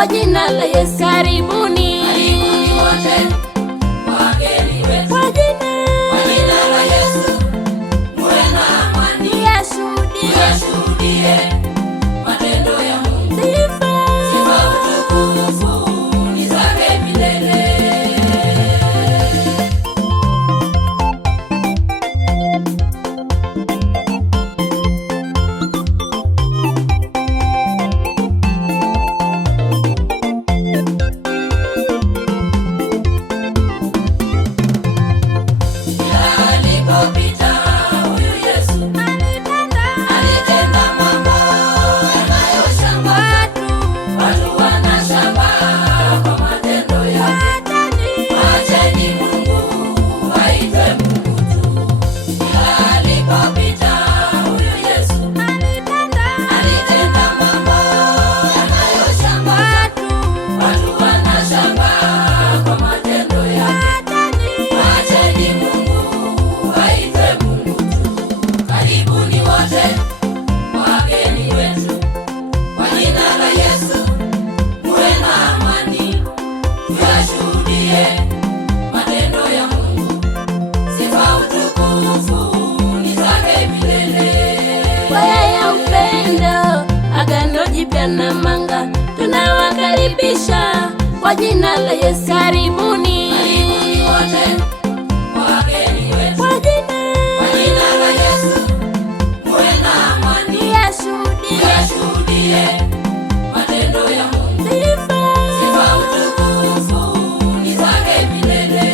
kwa jina la Yesu. Karibuni, karibuni wote wageni wetu, kwa jina la Yesu muwe na amani, tuyashuhudie matendo ya Mungu. Sifa utukufu ni zake milele. Na manga tunawakaribisha kwa jina la Yesu. Karibuni, karibuni wote wageni wetu, kwa jina la Yesu muwe na amani, tuyashuhudie matendo ya Mungu. Sifa utukufu ni zake milele.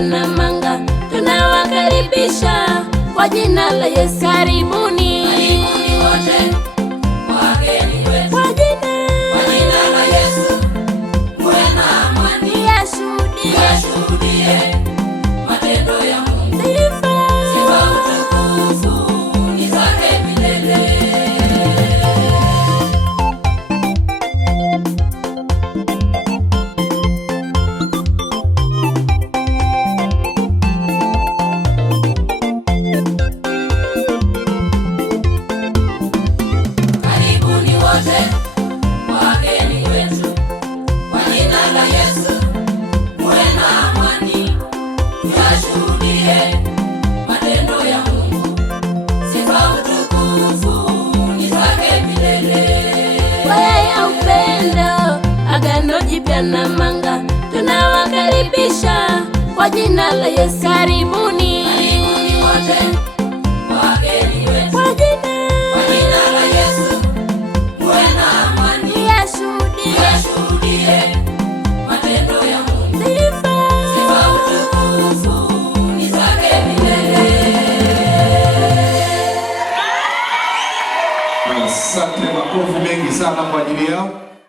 Na manga tunawakaribisha kwa jina la Yesu. Karibuni, karibuni wote wageni wetu, kwa jina la Yesu muwe na amani, tuyashuhudie matendo ya Mungu. Sifa utukufu ni zake milele. Na manga tunawakaribisha kwa jina la Yesu. Karibuni, karibuni wote wageni wetu, kwa jina la Yesu muwe na amani, tuyashuhudie matendo ya Mungu. Sifa utukufu ni zake milele. Asante, makofi mengi sana kwa ajili yao.